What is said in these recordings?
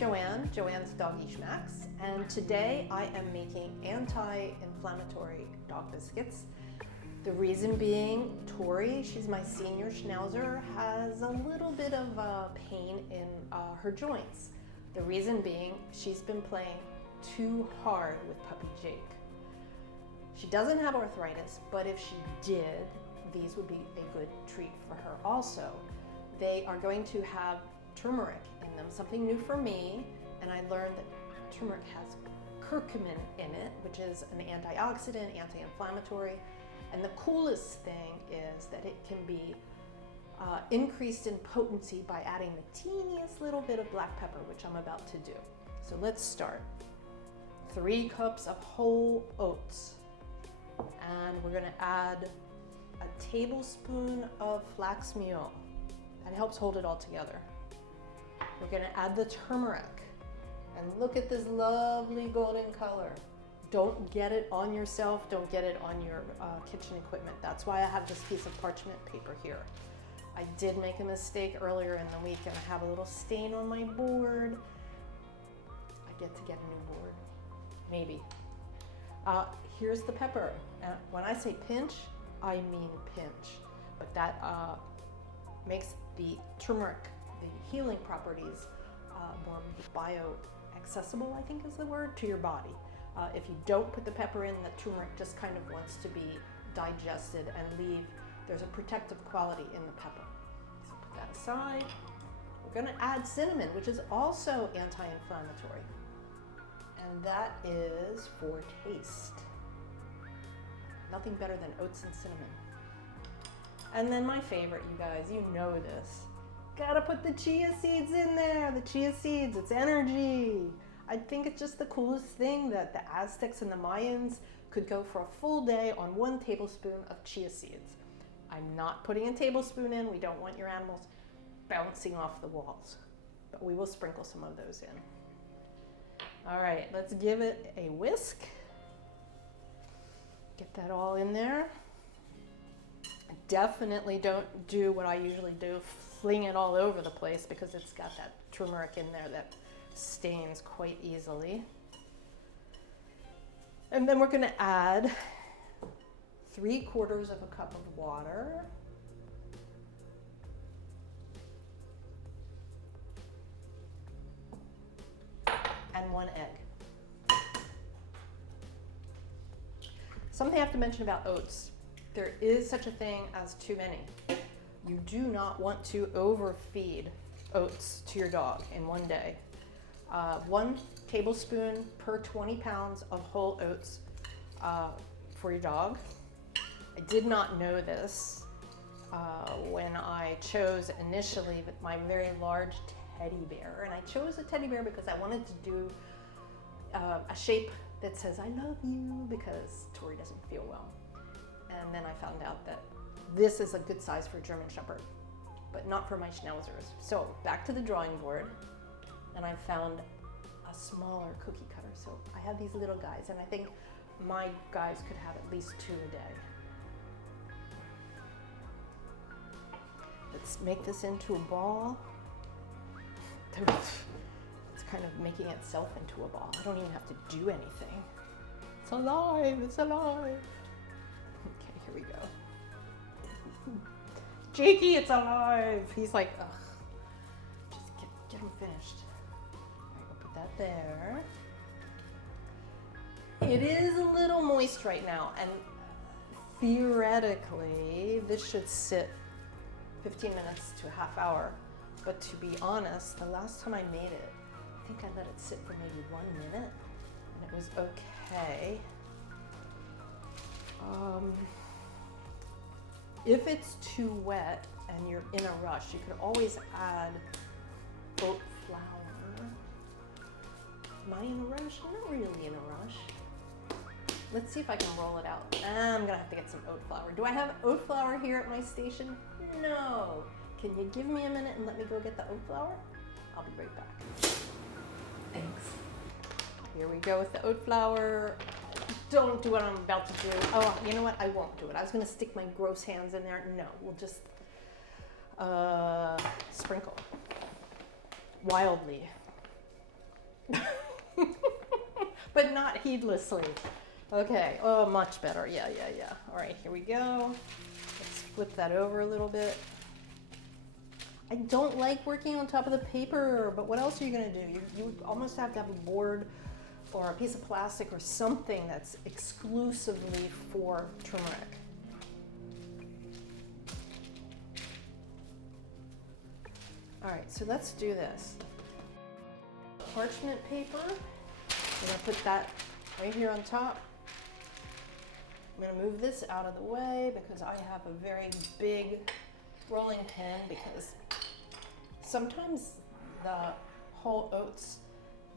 Joanne, Joanne's Doggy Schmacks, and today I am making anti-inflammatory dog biscuits. The reason being, Tori, she's my senior Schnauzer, has a little bit of pain in her joints. The reason being, she's been playing too hard with puppy Jake. She doesn't have arthritis, but if she did, these would be a good treat for her also. They are going to have turmeric in them, something new for me, and I learned that turmeric has curcumin in it, which is an antioxidant, anti-inflammatory, and the coolest thing is that it can be increased in potency by adding the teeniest little bit of black pepper, which I'm about to do. So let's start. 3 cups of whole oats, and we're gonna add a tablespoon of flax meal. That helps hold it all together. We're gonna add the turmeric, and look at this lovely golden color. Don't get it on yourself, don't get it on your kitchen equipment. That's why I have this piece of parchment paper here. I did make a mistake earlier in the week and I have a little stain on my board. I get to get a new board, maybe. Here's the pepper. When I say pinch, I mean pinch, but that makes the turmeric, the healing properties, more bio-accessible, I think is the word, to your body. If you don't put the pepper in, the turmeric just kind of wants to be digested and leave. There's a protective quality in the pepper. So put that aside. We're gonna add cinnamon, which is also anti-inflammatory. And that is for taste. Nothing better than oats and cinnamon. And then my favorite, you guys, you know this. Gotta put the chia seeds in there. The chia seeds, it's energy. I think it's just the coolest thing that the Aztecs and the Mayans could go for a full day on 1 tablespoon of chia seeds. I'm not putting a tablespoon in. We don't want your animals bouncing off the walls, but we will sprinkle some of those in. All right, let's give it a whisk. Get that all in there. Definitely don't do what I usually do, fling it all over the place, because it's got that turmeric in there that stains quite easily. And then we're going to add 3/4 of a cup of water. And 1 egg. Something I have to mention about oats. There is such a thing as too many. You do not want to overfeed oats to your dog in one day. 1 tablespoon per 20 pounds of whole oats for your dog. I did not know this when I chose initially my very large teddy bear. And I chose a teddy bear because I wanted to do a shape that says I love you, because Tori doesn't feel well. And then I found out that this is a good size for a German Shepherd, but not for my Schnauzers. So back to the drawing board, and I found a smaller cookie cutter. So I have these little guys, and I think my guys could have at least 2 a day. Let's make this into a ball. It's kind of making itself into a ball. I don't even have to do anything. It's alive, it's alive. Okay, here we go. Jakey, it's alive. He's like, ugh. Just get him finished. All right, we'll put that there. It is a little moist right now, and theoretically, this should sit 15 minutes to a half hour. But to be honest, the last time I made it, I think I let it sit for maybe 1 minute, and it was okay. If it's too wet and you're in a rush, you could always add oat flour. Am I in a rush? I'm not really in a rush. Let's see if I can roll it out. I'm gonna have to get some oat flour. Do I have oat flour here at my station? No. Can you give me a minute and let me go get the oat flour? I'll be right back. Thanks. Here we go with the oat flour. Don't do what I'm about to do. Oh, you know what? I won't do it. I was going to stick my gross hands in there. No, we'll just sprinkle wildly. But not heedlessly. Okay, oh, much better. Yeah. All right, here we go. Let's flip that over a little bit. I don't like working on top of the paper, but what else are you gonna do? You almost have to have a board or a piece of plastic or something that's exclusively for turmeric. All right, so let's do this. Parchment paper, I'm gonna put that right here on top. I'm gonna move this out of the way because I have a very big rolling pin, because sometimes the whole oats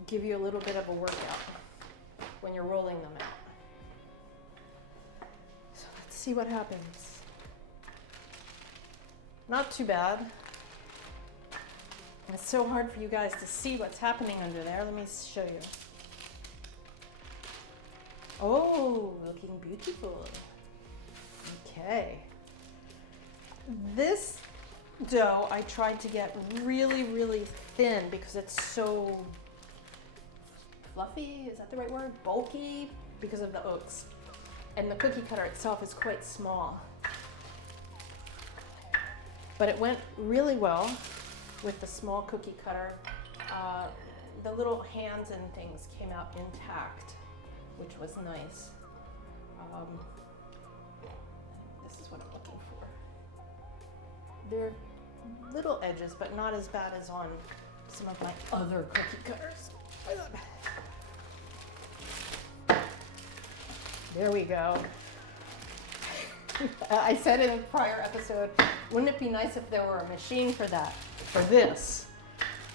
give you a little bit of a workout when you're rolling them out. So let's see what happens. Not too bad. It's so hard for you guys to see what's happening under there. Let me show you. Oh, looking beautiful. Okay. This dough I tried to get really, really thin because it's so fluffy, is that the right word? Bulky, because of the oats. And the cookie cutter itself is quite small. But it went really well with the small cookie cutter. The little hands and things came out intact, which was nice. This is what I'm looking for. They're little edges, but not as bad as on some of my other cookie cutters. There we go. I said in a prior episode, wouldn't it be nice if there were a machine for that, for this?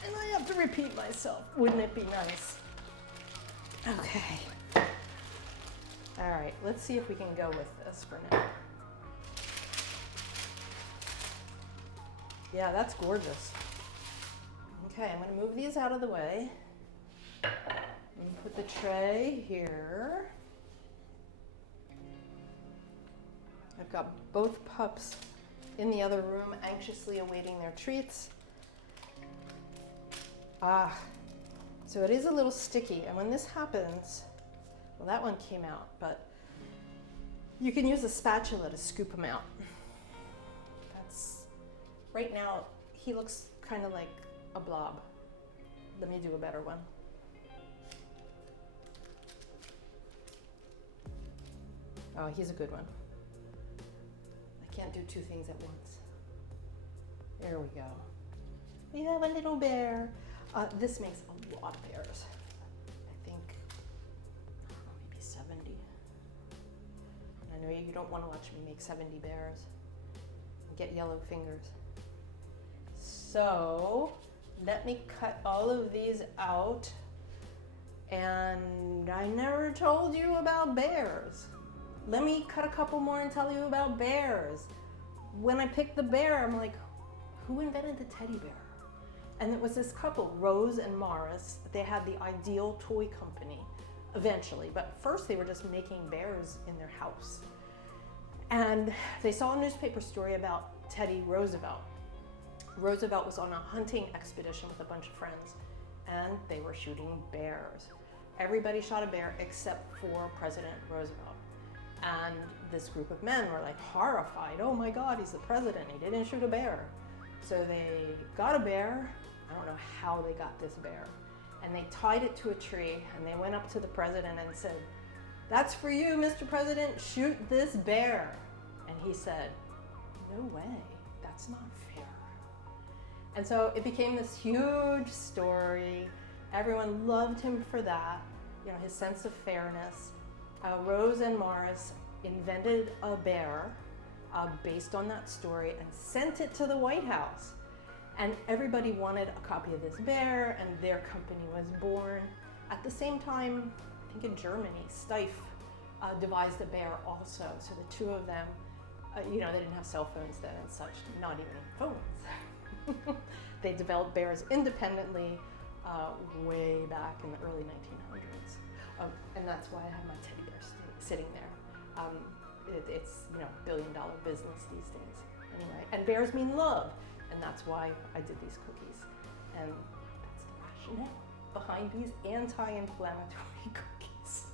And I have to repeat myself, wouldn't it be nice? Okay. All right, let's see if we can go with this for now. Yeah, that's gorgeous. Okay, I'm gonna move these out of the way. I'm gonna put the tray here. I've got both pups in the other room anxiously awaiting their treats. So it is a little sticky, and when this happens, well, that one came out, but you can use a spatula to scoop them out. Right now, he looks kind of like a blob. Let me do a better one. Oh, he's a good one. I can't do two things at once. There we go. We have a little bear. This makes a lot of bears. I think, I don't know, maybe 70. I know you don't want to watch me make 70 bears and get yellow fingers. So let me cut all of these out. And I never told you about bears. Let me cut a couple more and tell you about bears. When I picked the bear, I'm like, who invented the teddy bear? And it was this couple, Rose and Morris. They had the Ideal Toy Company eventually, but first they were just making bears in their house. And they saw a newspaper story about Teddy Roosevelt. Roosevelt was on a hunting expedition with a bunch of friends, and they were shooting bears. Everybody shot a bear except for President Roosevelt. And this group of men were like horrified. Oh my God, he's the president, he didn't shoot a bear. So they got a bear. I don't know how they got this bear. And they tied it to a tree, and they went up to the president and said, "That's for you, Mr. President, shoot this bear." And he said, "No way, that's not fair." And so it became this huge story. Everyone loved him for that, you know, his sense of fairness. Rose and Morris invented a bear based on that story and sent it to the White House. And everybody wanted a copy of this bear, and their company was born. At the same time, I think in Germany, Steiff devised a bear also. So the two of them, you know, they didn't have cell phones then and such, not even phones. They developed bears independently way back in the early 1900s. And that's why I have my teddy bear sitting there. It's, you know, billion-dollar business these days. Anyway, and bears mean love. And that's why I did these cookies. And that's the rationale. behind these anti-inflammatory cookies.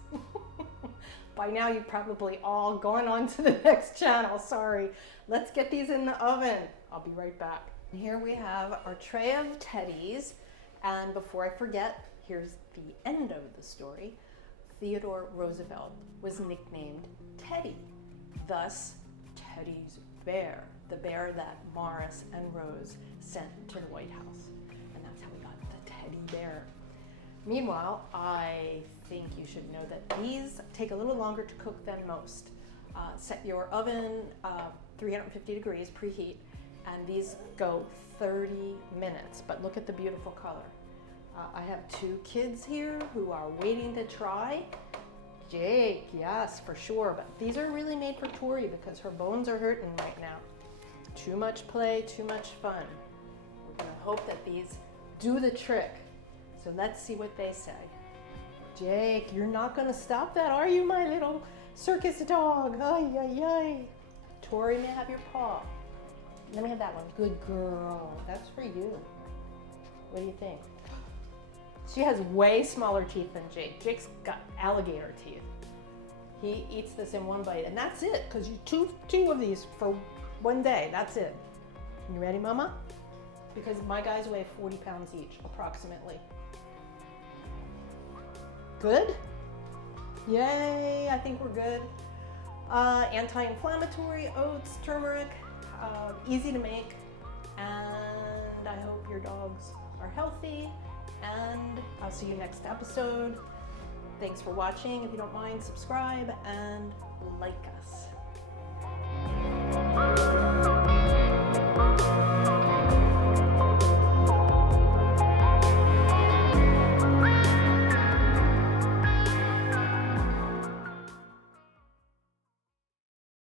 By now you've probably all gone on to the next channel, sorry. Let's get these in the oven. I'll be right back. Here we have our tray of teddies, and before I forget, here's the end of the story. Theodore Roosevelt was nicknamed Teddy, thus Teddy's bear, the bear that Morris and Rose sent to the White House. And that's how we got the teddy bear. Meanwhile, I think you should know that these take a little longer to cook than most. Set your oven 350 degrees, preheat, and these go 30 minutes, but look at the beautiful color. I have 2 kids here who are waiting to try. Jake, yes, for sure, but these are really made for Tori because her bones are hurting right now. Too much play, too much fun. We're gonna hope that these do the trick. So let's see what they say. Jake, you're not gonna stop that, are you, my little circus dog? Ay, ay, ay. Tori, may I have your paw? Let me have that one. Good girl, that's for you. What do you think? She has way smaller teeth than Jake. Jake's got alligator teeth. He eats this in one bite, and that's it, because you two of these for one day, that's it. You ready, Mama? Because my guys weigh 40 pounds each, approximately. Good? Yay, I think we're good. Anti-inflammatory, oats, turmeric, easy to make, and I hope your dogs are healthy, and I'll see you next episode. Thanks for watching. If you don't mind, subscribe and like us.